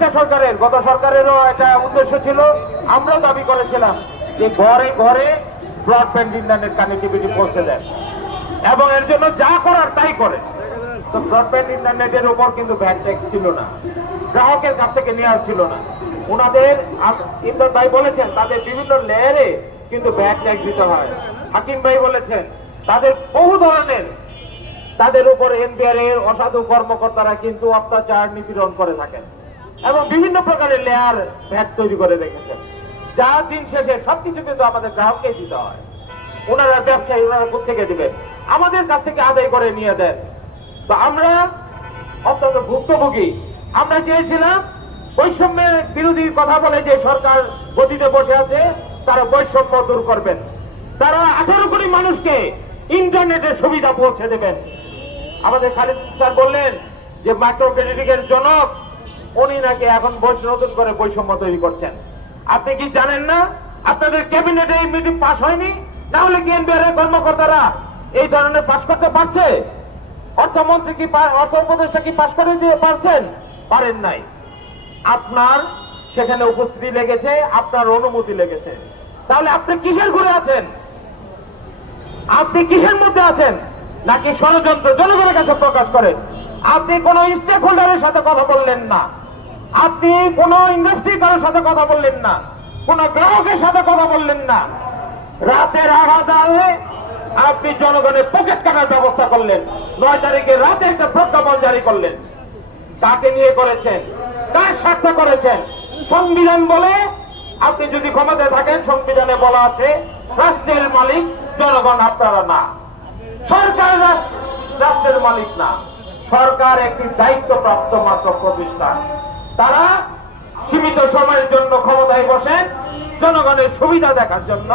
প্রত্যেকটা সরকারের, গত সরকারেরও একটা উদ্দেশ্য ছিল আমরাও দাবি করেছিলাম যে ঘরে ঘরে ব্রডব্যান্ড ইন্টারনেট কানেক্টিভিটি পৌঁছে দেন এবং এর জন্য যা করার তাই করে। তো ব্রডব্যান্ড ইন্টারনেটের উপর কিন্তু ভ্যাট ট্যাক্স ছিল না। গ্রাহকের কাছ থেকে নেওয়ার ছিল না। ওনাদের ইমদাদ ভাই বলেছেন, তাদের বিভিন্ন লেয়ারে কিন্তু ভ্যাট ট্যাক্স দিতে হয়। হাকিম ভাই বলেছেন, তাদের বহু ধরনের, তাদের উপর এনবিআর এর অসাধু কর্মকর্তারা কিন্তু অত্যাচার নিপীড়ন করে থাকেন। এবং বিভিন্ন প্রকারের লেয়ার ভ্যাট তৈরি করে রেখেছেন যা দিন শেষে সবকিছু কিন্তু আমাদের গ্রাহককেই দিতে হয়। ওনারা ব্যবসায়ী, ওনারা থেকে দিবেন আমাদের কাছ থেকে আদায় করে নিয়ে দেন। তো আমরা অত্যন্ত ভুক্তভোগী। আমরা চেয়েছিলাম বৈষম্যের বিরোধী কথা বলে যে সরকার গতিতে বসে আছে, তারা বৈষম্য দূর করবেন। তারা আঠারো কোটি মানুষকে ইন্টারনেটের সুবিধা পৌঁছে দেবেন। আমাদের খালিদ স্যার বললেন যে মাইক্রো ক্রেডিটের জনক উনি নাকি এখন বৈশ্য নতুন করে বৈষম্য তৈরি করছেন। আপনি কি জানেন না? আপনাদের ক্যাবিনেটে এই মিটিং পাস হয়নি? না হলে কি এনবিআর এর কর্মকর্তারা এই ধরনের পাশ করতে পারছে? অর্থমন্ত্রী কি অর্থ উপদেষ্টা কি পাস করে দিয়ে পারছেন? পারেন নাই। আপনার সেখানে উপস্থিতি লেগেছে, আপনার অনুমতি লেগেছে। তাহলে আপনি কিসের ঘুরে আছেন? আপনি কিসের মধ্যে আছেন? নাকি ষড়যন্ত্র জনগণের কাছে প্রকাশ করেন? আপনি কোন স্টেক হোল্ডারের সাথে কথা বললেন না। আপনি কোন ইন্ডাস্ট্রি কারোর সাথে কথা বললেন না। কোন গ্রাহকের সাথে কথা বললেন না। রাতের আঘাতে আপনি জনগণের পকেট কাটার ব্যবস্থা করলেন। নয় তারিখে রাতে একটা প্রজ্ঞাপন জারি করলেন। কাকে নিয়ে করেছেন? কার স্বার্থে করেছেন? সংবিধান বলে আপনি যদি ক্ষমতায় থাকেন, সংবিধানে বলা আছে, রাষ্ট্রের মালিক জনগণ আপনারা না। সরকার রাষ্ট্রের মালিক না। সরকার একটি দায়িত্বপ্রাপ্ত মাত্র প্রতিষ্ঠান। তারা সীমিত সময়ের জন্য ক্ষমতায় বসেন, জনগণের সুবিধা দেখার জন্য,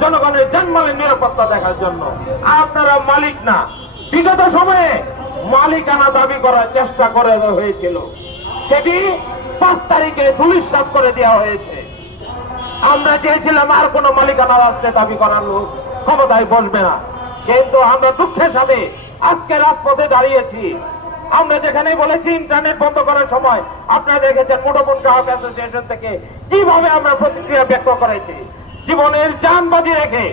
জনগণের জন্মালের নিরাপত্তা দেখার জন্য। আপনারা মালিক না। বিগত সময়ে মালিকানা দাবি করার চেষ্টা করে হয়েছিল। সেটি পাঁচ তারিখে ধুলিসাত করে দেওয়া হয়েছে। আমরা চেয়েছিলাম আর কোন মালিকানা রাষ্ট্রে দাবি করার লোক ক্ষমতায় বসবে না। কিন্তু আমরা দুঃখের সাথে আজকে রাজপথে দাঁড়িয়েছি। আমরা যেখানে বলেছি ইন্টারনেট বন্ধ করার সময় আপনারা দেখেছেন মুঠোফোন গ্রাহক অ্যাসোসিয়েশন থেকে কীভাবে আমরা প্রতিক্রিয়া ব্যক্ত করেছি। জীবনের যান বাজি রেখে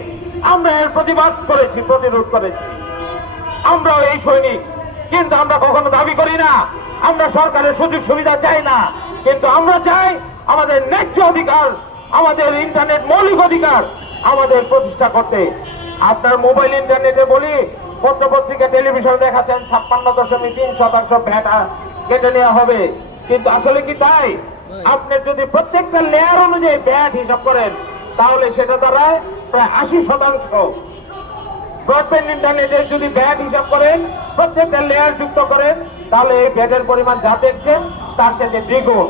আমরা এর প্রতিবাদ করেছি, প্রতিরোধ করেছি। আমরাও এই সৈনিক, কিন্তু আমরা কখনো দাবি করি না। আমরা সরকারের সুযোগ সুবিধা চাই না, কিন্তু আমরা চাই আমাদের ন্যায্য অধিকার, আমাদের ইন্টারনেট মৌলিক অধিকার আমাদের প্রতিষ্ঠা করতে। আপনার মোবাইল ইন্টারনেটে বলি পত্রপত্রিকা, টেলিভিশন দেখাচ্ছেন ছাপ্পান্ন দশমিক তিন শতাংশ ভ্যাটা কেটে নেওয়া হবে। কিন্তু আসলে কি তাই? আপনি যদি প্রত্যেকটা লেয়ার অনুযায়ী ব্যাট হিসাব করেন, তাহলে সেটা দাঁড়ায় প্রায় আশি শতাংশ। ব্রডব্যান্ড ইন্টারনেটের যদি ব্যাট হিসাব করেন, প্রত্যেকটা লেয়ার যুক্ত করেন, তাহলে এই ব্যাটের পরিমাণ যা দেখছেন, তার চেয়ে দ্বিগুণ।